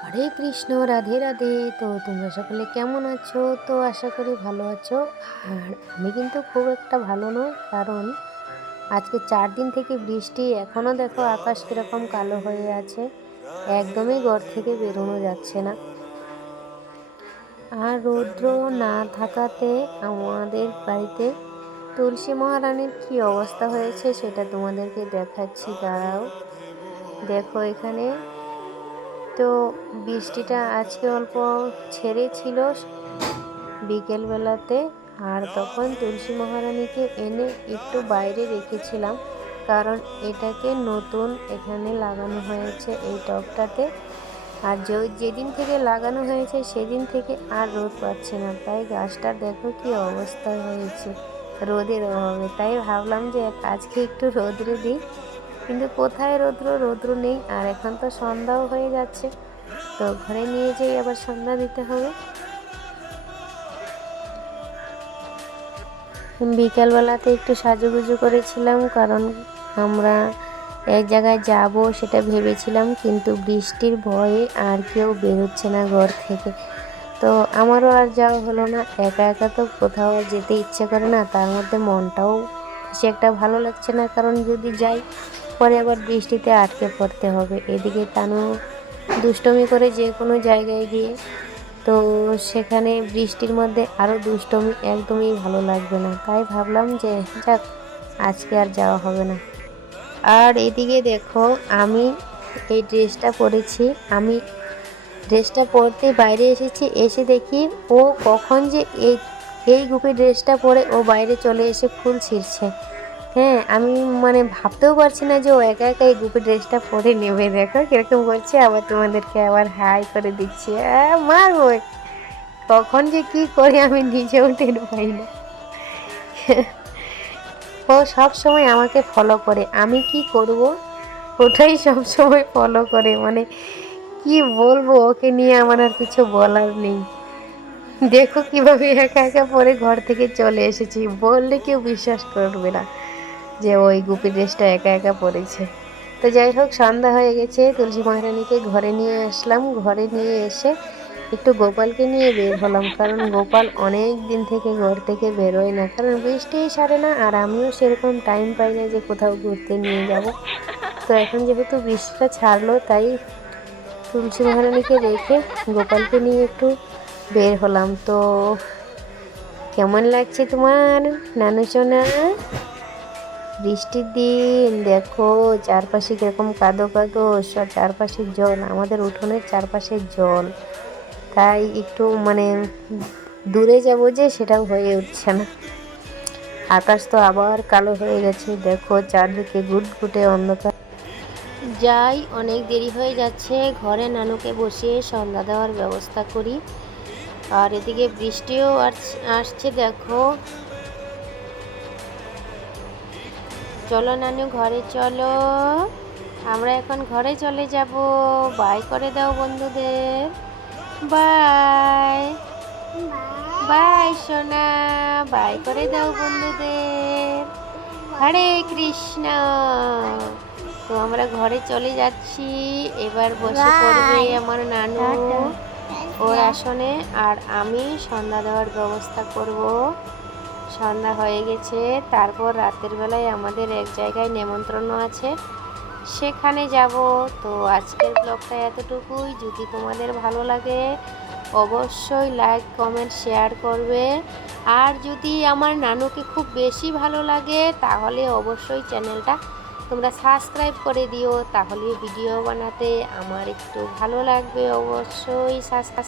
হরে কৃষ্ণ, রাধে রাধে। তো তোমরা সকলে কেমন আছো? তো আশা করি ভালো আছো। আর আমি কিন্তু খুব একটা ভালো নই, কারণ আজকে 4 দিন থেকে বৃষ্টি। এখনও দেখো আকাশ কীরকম কালো হয়ে আছে, একদমই ঘর থেকে বেরোনো যাচ্ছে না। আর রৌদ্র না থাকাতে আমাদের বাড়িতে তুলসী মহারানীর কি অবস্থা হয়েছে সেটা তোমাদেরকে দেখাচ্ছি, দাঁড়াও। দেখো এখানে তো বৃষ্টিটা আজকে অল্প ছেড়েছিল বিকেলবেলাতে, আর তখন তুলসী মহারানীকে এনে একটু বাইরে রেখেছিলাম, কারণ এটাকে নতুন এখানে লাগানো হয়েছে এই টবটাতে। আর যেদিন থেকে লাগানো হয়েছে সেদিন থেকে আর রোদ পাচ্ছে না, তাই গাছটার দেখো কি অবস্থা হয়েছে রোদের অভাবে। তাই ভাবলাম যে আজকে একটু রোদ্রে দিই, কিন্তু কোথায় রৌদ্র নেই। আর এখন তো সন্ধ্যাও হয়ে যাচ্ছে, তো ঘরে নিয়ে যেয়ে আবার সন্ধ্যা দিতে হবে। বিকালবেলাতে একটু সাজুগুজু করেছিলাম, কারণ আমরা এক জায়গায় যাব সেটা ভেবেছিলাম, কিন্তু বৃষ্টির ভয়ে আর কেউ বেরোচ্ছে না ঘর থেকে। তো আমারও আর যাওয়া হলো না। একা একা তো কোথাও আর যেতে ইচ্ছে করে না, তার মধ্যে মনটাও বেশি একটা ভালো লাগছে না, কারণ যদি যাই পরে আবার বৃষ্টিতে আটকে পড়তে হবে। এদিকে তানু দুষ্টমি করে যে কোনো জায়গায় গিয়ে, তো সেখানে বৃষ্টির মধ্যে আরও দুষ্টমি, একদমই ভালো লাগবে না। তাই ভাবলাম যে যাক, আজকে আর যাওয়া হবে না। আর এদিকে দেখো আমি এই ড্রেসটা পরেছি, আমি ড্রেসটা পরতে বাইরে এসেছি, এসে দেখি ও কখন যে এই গুপি ড্রেসটা পরে ও বাইরে চলে এসে ফুল ছিঁড়ছে। হ্যাঁ, আমি মানে ভাবতেও পারছি না যে ও একা একা এই গুপি ড্রেসটা পরে নেবে। দেখো কিরকম করছে, আবার তোমাদেরকে আবার হাই করে দিচ্ছি। মারবো, কখন যে কি করি আমি নিজেও টের পাই না। ও সব সময় আমাকে ফলো করে, আমি কি করব ওটাই সব সময় ফলো করে। মানে কি বলবো, ওকে নিয়ে আমার আর কিছু বলার নেই। দেখো কিভাবে একা একা পরে ঘর থেকে চলে এসেছি, বললে কেউ বিশ্বাস করবে না যে ওই গুপি ড্রেসটা একা একা পরেছে। তো যাই হোক, সন্ধ্যা হয়ে গেছে, তুলসী মহারানীকে ঘরে নিয়ে আসলাম। ঘরে নিয়ে এসে একটু গোপালকে নিয়ে বের হলাম, কারণ গোপাল অনেক দিন থেকে ঘর থেকে বেরোয় না, কারণ বৃষ্টিই সারে না। আর আমিও সেরকম টাইম পাই না যে কোথাও ঘুরতে নিয়ে যাব। তো এখন যেহেতু বৃষ্টিটা ছাড়লো, তাই তুলসী মহারানীকে রেখে গোপালকে নিয়ে একটু বের হলাম। তো কেমন লাগছে তোমার নানু সোনা? বৃষ্টির দিন দেখো চারপাশে কিরকম কাদো কাদো, সব চারপাশে জল, আমাদের উঠোনের চারপাশে জল। তাই একটু মানে দূরে যাব যে সেটাও হয়ে উঠছে না। আকাশ তো আবার কালো হয়ে গেছে, দেখো চারদিকে গুটগুটে অন্ধকার। যাই, অনেক দেরি হয়ে যাচ্ছে, ঘরে নানুকে বসিয়ে সন্ধ্যা দেওয়ার ব্যবস্থা করি। আর এদিকে বৃষ্টিও আসছে দেখো। চলো নানু, ঘরে চলো, আমরা এখন ঘরে চলে যাব। বাই করে দাও বন্ধুদের। বাই বাই সোনা, বাই করে দাও বন্ধুদের। হরে কৃষ্ণ। তো আমরা ঘরে চলে যাচ্ছি, এবার বসে পড়বে আমার নানু ওর আসনে, আর আমি সন্ধ্যা দেওয়ার ব্যবস্থা করব। সন্ধ্যা হয়ে গেছে, তারপর রাতের বেলায় আমাদের এক জায়গায় নেমন্ত্রণ আছে, সেখানে যাব। তো আজকের ব্লগটা এতটুকুই। যদি তোমাদের ভালো লাগে অবশ্যই লাইক কমেন্ট শেয়ার করবে। আর যদি আমার নানুকে খুব বেশি ভালো লাগে তাহলে অবশ্যই চ্যানেলটা তোমরা সাবস্ক্রাইব করে দিও, তাহলে ভিডিও বানাতে আমার একটু ভালো লাগবে। অবশ্যই সাবস্ক্রাইব